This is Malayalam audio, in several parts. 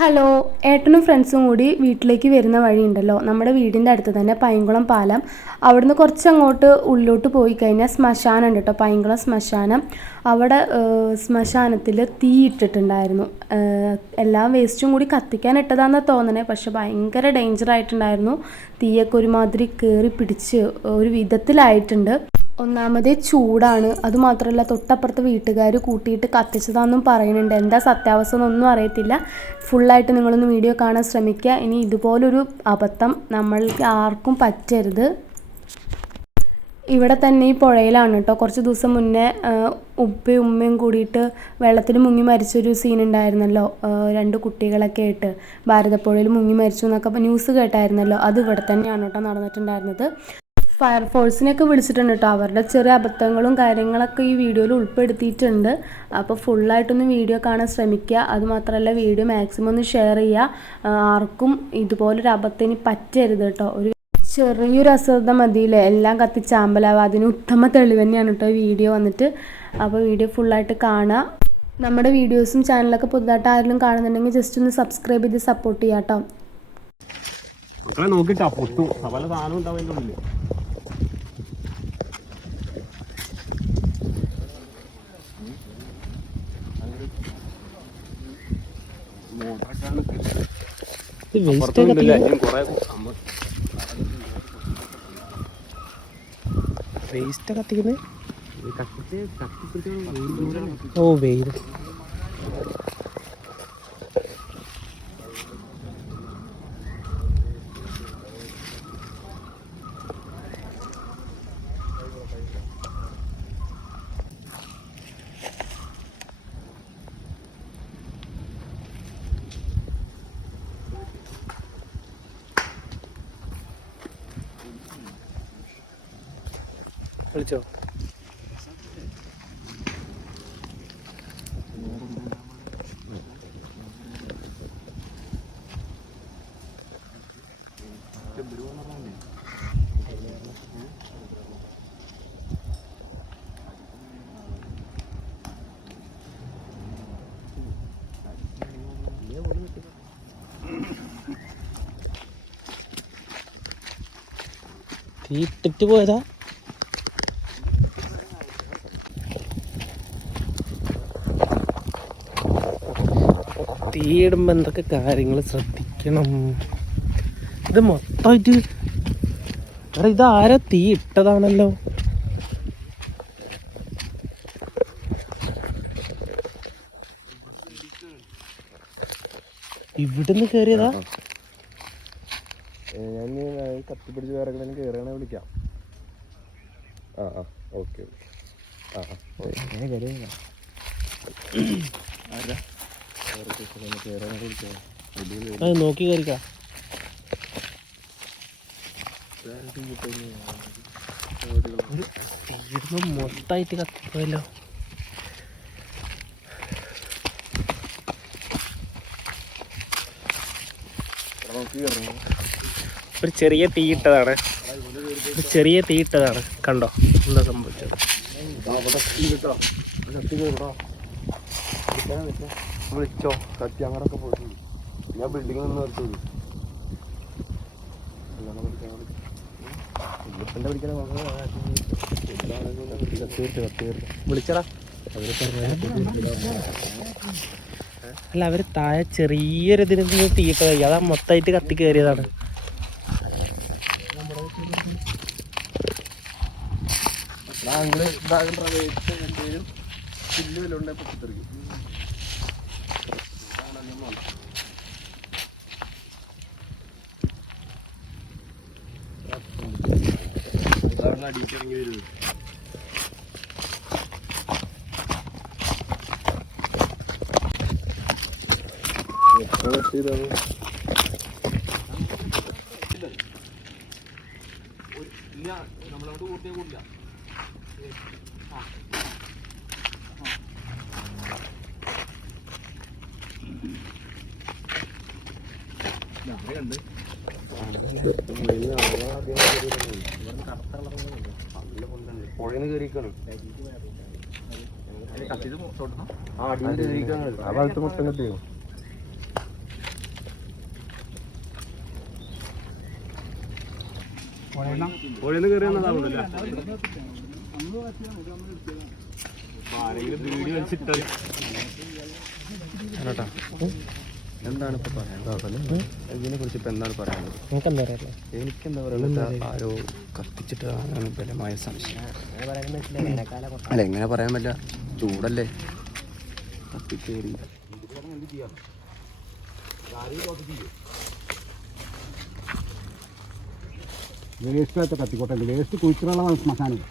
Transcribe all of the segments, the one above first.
ഹലോ, ഏട്ടനും ഫ്രണ്ട്സും കൂടി വീട്ടിലേക്ക് വരുന്ന വഴിയുണ്ടല്ലോ. നമ്മുടെ വീടിൻ്റെ അടുത്ത് തന്നെ പൈങ്കുളം പാലം. അവിടുന്ന് കുറച്ചങ്ങോട്ട് ഉള്ളിലോട്ട് പോയി കഴിഞ്ഞാൽ ശ്മശാനം ഉണ്ട് കേട്ടോ, പൈങ്കുളം ശ്മശാനം. അവിടെ ശ്മശാനത്തിൽ തീ ഇട്ടിട്ടുണ്ടായിരുന്നു. എല്ലാ വേസ്റ്റും കൂടി കത്തിക്കാൻ ഇട്ടതാണെന്ന് തോന്നണേ, പക്ഷെ ഭയങ്കര ഡേഞ്ചർ ആയിട്ടുണ്ടായിരുന്നു. തീയൊക്കെ ഒരുമാതിരി കയറി പിടിച്ച് ഒരു വിധത്തിലായിട്ടുണ്ട്. ഒന്നാമതേ ചൂടാണ്, അതുമാത്രമല്ല തൊട്ടപ്പുറത്ത് വീട്ടുകാർ കൂട്ടിയിട്ട് കത്തിച്ചതാണെന്നും പറയുന്നുണ്ട്. എന്താ സത്യാവസ്ഥ എന്നൊന്നും അറിയത്തില്ല. ഫുള്ളായിട്ട് നിങ്ങളൊന്ന് വീഡിയോ കാണാൻ ശ്രമിക്കുക. ഇനി ഇതുപോലൊരു അബദ്ധം നമ്മൾക്ക് ആർക്കും പറ്റരുത്. ഇവിടെ തന്നെ ഈ പുഴയിലാണ് കേട്ടോ. കുറച്ച് ദിവസം മുന്നേ ഉപ്പയും ഉമ്മയും കൂടിയിട്ട് വെള്ളത്തിൽ മുങ്ങി മരിച്ചൊരു സീൻ ഉണ്ടായിരുന്നല്ലോ. 2 കുട്ടികളൊക്കെ ആയിട്ട് ഭാരതപ്പുഴയിൽ മുങ്ങി മരിച്ചു എന്നൊക്കെ ന്യൂസ് കേട്ടായിരുന്നല്ലോ. അത് ഇവിടെ തന്നെയാണ് കേട്ടോ നടന്നിട്ടുണ്ടായിരുന്നത്. ഫയർഫോഴ്സിനെയൊക്കെ വിളിച്ചിട്ടുണ്ട് കേട്ടോ. അവരുടെ ചെറിയ അബദ്ധങ്ങളും കാര്യങ്ങളൊക്കെ ഈ വീഡിയോയിൽ ഉൾപ്പെടുത്തിയിട്ടുണ്ട്. അപ്പോൾ ഫുള്ളായിട്ടൊന്ന് വീഡിയോ കാണാൻ ശ്രമിക്കുക. അതുമാത്രമല്ല വീഡിയോ മാക്സിമം ഒന്ന് ഷെയർ ചെയ്യുക. ആർക്കും ഇതുപോലൊരു അബദ്ധത്തിന് പറ്റരുത് കേട്ടോ. ഒരു ചെറിയൊരു അശ്രദ്ധ മതിയില്ലേ എല്ലാം കത്തിച്ചാമ്പലാവുക. അതിന് ഉത്തമ തെളിവ് തന്നെയാണ് കേട്ടോ ഈ വീഡിയോ വന്നിട്ട്. അപ്പോൾ വീഡിയോ ഫുള്ളായിട്ട് കാണുക. നമ്മുടെ വീഡിയോസും ചാനലൊക്കെ പുതുതായിട്ട് ആരെങ്കിലും കാണുന്നുണ്ടെങ്കിൽ ജസ്റ്റ് ഒന്ന് സബ്സ്ക്രൈബ് ചെയ്ത് സപ്പോർട്ട് ചെയ്യാം കേട്ടോ. നോക്കിട്ടാ പൊട്ടു പല സാധനം ഉണ്ടാവില്ല. വേസ്റ്റ് കത്തിക്കുന്നത് ഓ വെയിൽ വിളിച്ചോ. തീ ഇട്ടിട്ട് പോയതാ. തീയിടുമ്പോൾ എന്തൊക്കെ കാര്യങ്ങൾ ശ്രദ്ധിക്കണം. ഇത് മൊത്തമായിട്ട് എടാ ഇത് ആരോ തീ ഇട്ടതാണല്ലോ. ഇവിടുന്ന് കയറിയതാ. ഞാൻ കത്തിപ്പിടിച്ച് വേറെ കയറിയാണെ വിളിക്കാം. ഓക്കെ അത് നോക്കി കയറിക്കാം. മൊത്തമായിട്ട് കത്തിപ്പോയല്ലോ. ഒരു ചെറിയ തീയിട്ടതാണ്, കണ്ടോ എന്താ സംഭവിച്ചത്. വിളിച്ചോ കത്തി അങ്ങനൊക്കെ പോയിട്ടുണ്ട്. ഞാൻ ബിൽഡിങ്ങിൽ നിന്ന് നിർത്തുള്ളൂ. വിളിച്ചടാ. അല്ല അവര് താഴെ ചെറിയൊരു ഇതിന് തീയിട്ടതായി, അതാ മൊത്തമായിട്ട് കത്തി കയറിയതാണ്. അടിച്ചിറങ്ങി വരുന്നത് ഇല്ല. നമ്മളോട് കൂട്ടിയേ കൂടില്ല. കണ്ട് പുഴന്ന് കയറിക്കാണ്. ആ അടിയിൽ കയറിക്കാണ്. ആ ഭാഗത്ത് മൊത്തം കത്തിയോ. പുഴയിൽ കയറി വന്നതാവുന്നല്ലേ വീഡിയോ വലിച്ചിട്ടത്. എന്താണ് ഇപ്പൊ പറയാനുള്ളത്? ഇതിനെ കുറിച്ച് ഇപ്പൊ എന്താണ് പറയാനുള്ളത്? എനിക്കെന്താ പറയുക, ആരോ കത്തിച്ചിട്ടാണ് ബലമായ സംശയം. അല്ല എങ്ങനെ പറയാൻ പറ്റില്ല, ചൂടല്ലേ കത്തിക്കേറി. വേസ്റ്റ് കത്തിക്കോട്ടെ. വേസ്റ്റ് കുഴിച്ചിട്ടുള്ള ശ്മശാനം,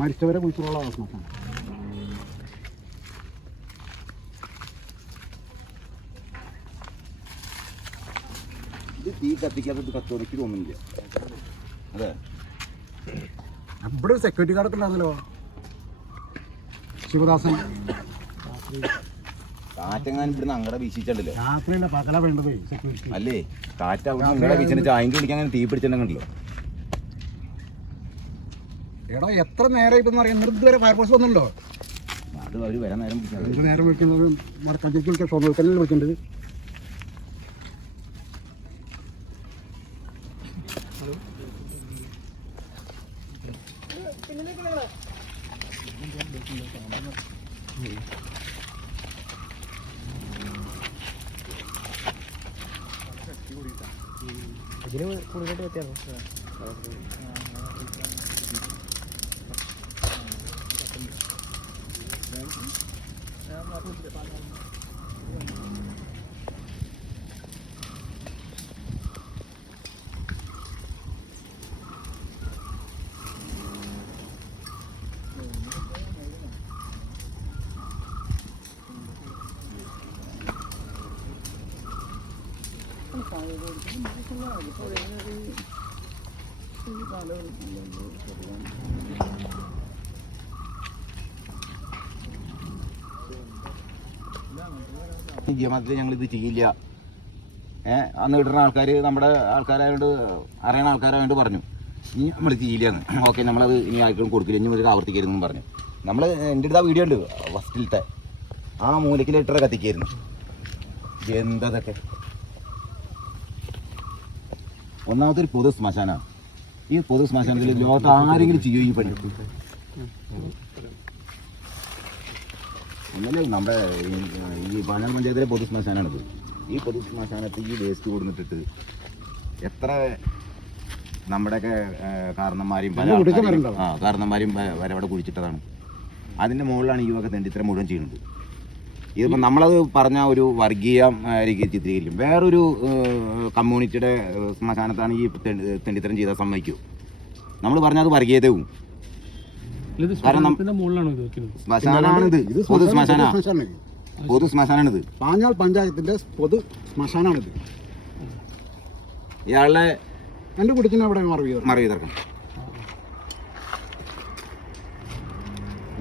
മരിച്ചവരെ കുഴിച്ചിട്ടുള്ള ശ്മശാനം. ഇത് തീ കത്തിക്കാത്തത് കത്തോലിക്ക് തോന്നുന്നില്ല. അതെ, ഇവിടെ ഒരു സെക്യൂരിറ്റി ഗാർഡൊക്കെ ഉണ്ടായിരുന്നല്ലോ, ശിവദാസൻ. കാറ്റെങ്ങാനും ഇവിടുന്ന് അങ്ങടെ വീശിച്ചല്ലോ. രാത്രിയല്ല പകല വേണ്ടത് സെക്യൂരിറ്റി അല്ലേ? കാറ്റ് അവിടെ അങ്ങടെ വീശിട്ട് അതിൻ്റെ വിളിക്കാൻ തീ പിടിച്ചിട്ടുണ്ടല്ലോ. എടാ എത്ര നേരം ഇപ്പം പറയാം, ഇതുവരെ ഫയർഫോഴ്സ് വന്നിട്ടുണ്ടോ? അത് അവർ വരാൻ നേരം പിടിക്കുന്നത്. നേരം വിളിക്കുന്നത് മടക്കഞ്ചേരിക്ക് വിളിക്കാൻ, ഷൊർണൂർക്കല്ലേ വിളിക്കേണ്ടത്. ഇതിന് കൂടുതലായിട്ട് വ്യത്യാസം ജീവിതത്തിൽ ഞങ്ങളിത് ചെയ്യില്ല. അന്ന് ഇടുന്ന ആൾക്കാർ നമ്മുടെ ആൾക്കാരായോണ്ട് അറിയണ ആൾക്കാരായോണ്ട് പറഞ്ഞു ഇനി നമ്മൾ ചെയ്യില്ലാന്ന്. ഓക്കെ, നമ്മളത് ഇനി ആർക്കും കൊടുക്കില്ല, ഇനി മുതൽ ആവർത്തിക്കരുതെന്നും പറഞ്ഞു. നമ്മൾ എൻ്റെ അടുത്ത് ആ വീഡിയോ ഉണ്ട്, ഫസ്റ്റിലത്തെ ആ മൂലക്കിലിട്ടറ കത്തിക്കായിരുന്നു. എന്തതൊക്കെ ഒന്നാമത്തെ ഒരു പൊതു ശ്മശാനമാണ്. ഈ പൊതു ശ്മശാനത്തിൽ ലോകത്ത് ആരെങ്കിലും ചെയ്യും ഈ പണി? ഒന്നല്ലേ നമ്മുടെ ഈ പാഞ്ഞാൽ പഞ്ചായത്തിലെ പൊതു ശ്മശാനാണിത്. ഈ പൊതു ശ്മശാനത്തിൽ ഈ വേസ്റ്റ് കൊടുത്തിട്ടിട്ട് എത്ര നമ്മുടെയൊക്കെ കാരണന്മാരെയും കാരണന്മാരെയും വരെ അവിടെ കുഴിച്ചിട്ടതാണ്. അതിൻ്റെ മുകളിലാണ് ഈ വക തെണ്ടിത്തരം മുഴുവൻ ചെയ്യുന്നത്. ഇതിപ്പോൾ നമ്മളത് പറഞ്ഞ ഒരു വർഗീയ രീതിയിൽ ചിത്രീകരിക്കും. വേറൊരു കമ്മ്യൂണിറ്റിയുടെ ശ്മശാനത്താണ് ഈ തെണ്ടിത്തരം ചെയ്താൽ സമ്മതിക്കൂ? നമ്മൾ പറഞ്ഞാൽ അത് വർഗീയതവും. കാരണം ശ്മശാനാണിത്, പൊതു ശ്മശാനാണ്, പൊതു ശ്മശാനാണിത്. പാഞ്ഞാൾ പഞ്ചായത്തിന്റെ പൊതു ശ്മശാനാണിത്. ഇയാളെ എൻ്റെ കുടിക്കുന്ന അവിടെ മറവി തർക്കം.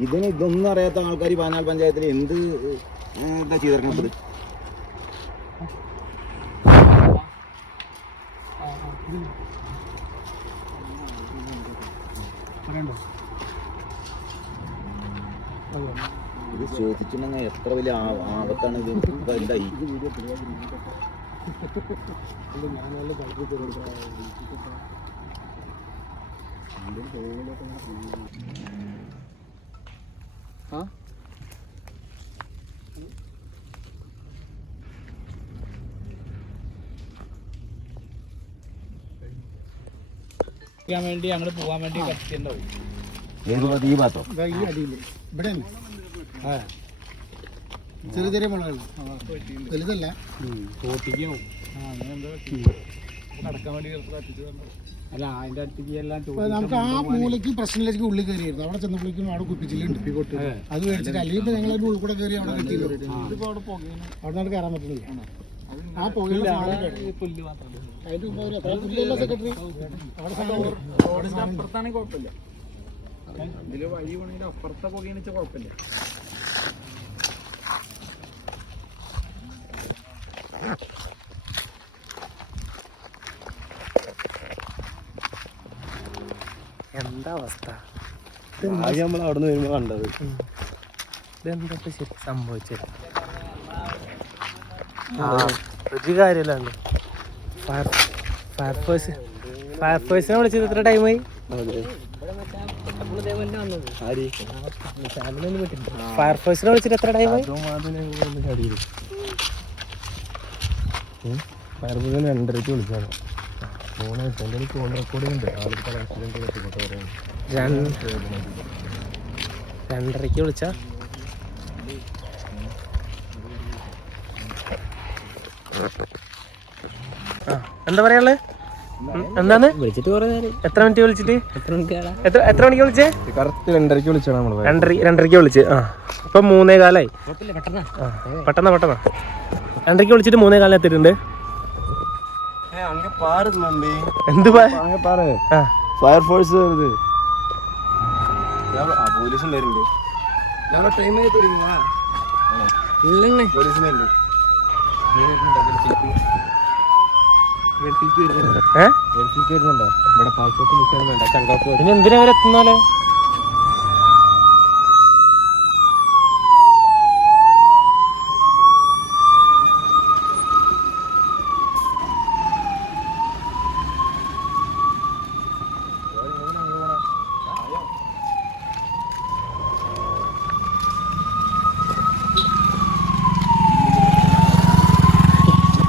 ഇതൊന്നും അറിയാത്ത ആൾക്കാർ പാഞ്ഞാൾ പഞ്ചായത്തിൽ എന്ത് എന്താ ചെയ്തിറങ്ങുന്നത്? ഇത് ചോദിച്ചിട്ടുണ്ടെങ്കിൽ എത്ര വലിയ ആപത്താണ് ഇത്. എന്തായി വേണ്ടി ഞങ്ങൾ പോകാൻ വേണ്ടി കത്തിണ്ടാവും. ഈ ഭാഗത്തോ? ഈ അടിയിൽ ഇവിടെ ചെറിയ ചെറിയ മുളകൾ വലുതല്ല. അല്ല അതിന്റെ അടുത്തേക്ക് എല്ലാം നമുക്ക് ആ മൂലയ്ക്ക് പ്രശ്നത്തിലേക്ക് ഉള്ളിൽ കയറിയായിരുന്നു. അവിടെ ചെന്നപ്പോഴേക്കും അവിടെ കുപ്പിച്ചില്ലുണ്ട്, അത് മേടിച്ചിട്ട് അല്ലെങ്കിൽ ഞങ്ങൾ അതിൻ്റെ ഉള്ളിൽ കൂടെ കയറി അവിടെ കെട്ടിയില്ല. അവിടെ നിന്ന് കയറാൻ പറ്റുന്നില്ല. ആ പുകയില്ല, പുല്ല് മാത്രമേ അതിൻ്റെ പുല്ലല്ല സെക്രട്ടറി. അവിടെ അപ്പുറത്താണെങ്കിൽ കുഴപ്പമില്ല, ഇതില് വഴി പോണെങ്കിൽ അപ്പുറത്തെ പുകയെന്ന് വെച്ചാൽ കുഴപ്പമില്ല. എന്താ അവസ്ഥ? നമ്മൾ അവിടെ നിന്ന് വരുമ്പോൾ കണ്ടത് ഇതെന്തൊക്കെ ശരി സംഭവിച്ചത്? ഒരു കാര്യമല്ലാണ്ട് ഫയർഫോഴ്സ് ഫയർഫോഴ്സിനെ വിളിച്ചത് എത്ര ടൈമായി? ഫയർഫോഴ്സിനെ വിളിച്ചിട്ട് എത്ര ടൈമായി? ഫയർഫോഴ്സിന് 2:30 വിളിച്ചാണ്. 3 റെക്കോർഡിംഗ് ഉണ്ട്. 2:30 വിളിച്ചാ എന്താ പറയാള്? എന്താണ് വിളിച്ചിട്ട് കുറെ നേരം. എത്ര മിനിറ്റ് വിളിച്ചിട്ട്? എത്ര മണിക്ക് വിളിച്ചേ? കറക്റ്റ് 2:30 വിളിച്ചാണ് നമ്മള്. 2:30 വിളിച്ച്. ഇപ്പൊ 3:15. പെട്ടെന്ന് 2:30 വിളിച്ചിട്ട് 3:15 എത്തിയിട്ടുണ്ട്. എന്ത് ഫയർഫോഴ്സ് പോലീസും വരുന്നുണ്ട്. പിന്നെ എന്തിനാ അവരെത്തുന്നാലേ?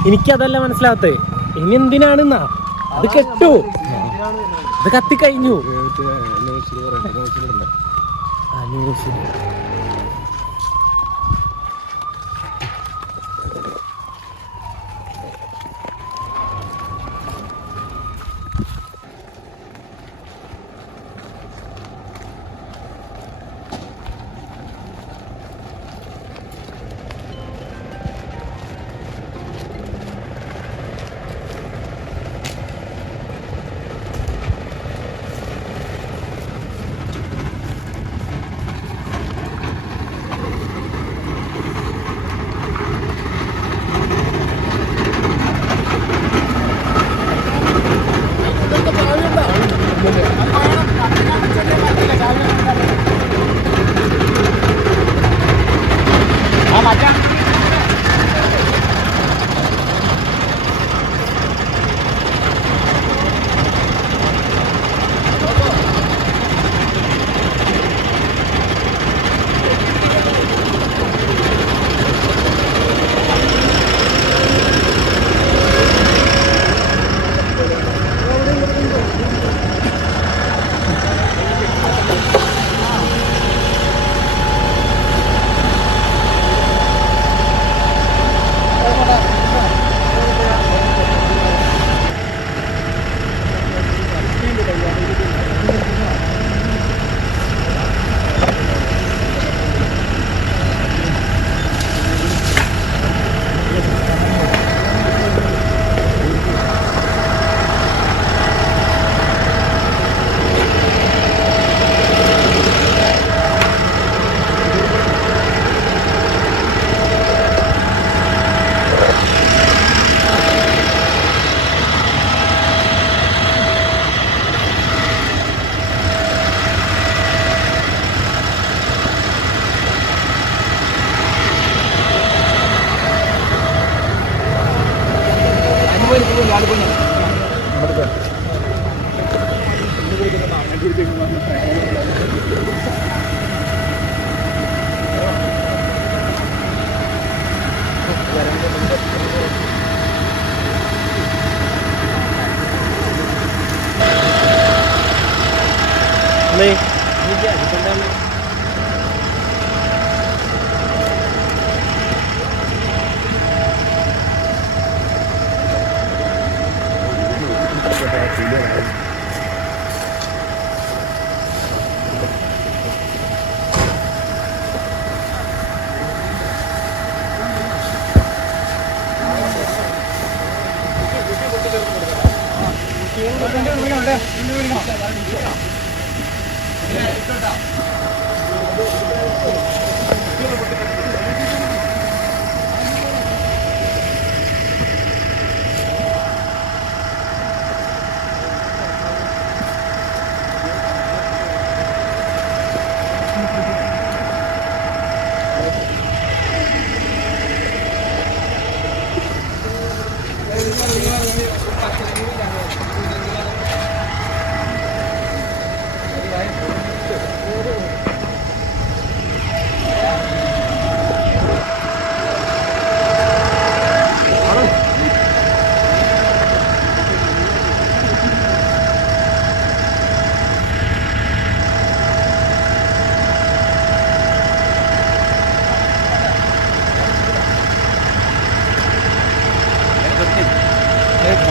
എനിക്കതല്ല മനസ്സിലാവത്തേ. ഇനി എന്തിനാണെന്നാ? അത് കെട്ടു, അത് കത്തിക്കഴിഞ്ഞു.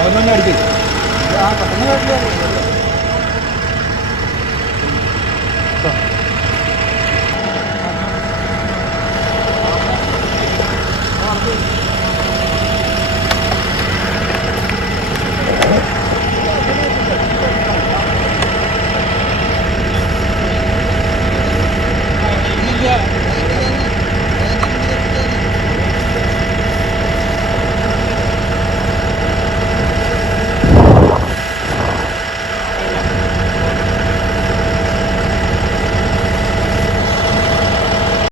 പെട്ടെന്ന് അടിക്കും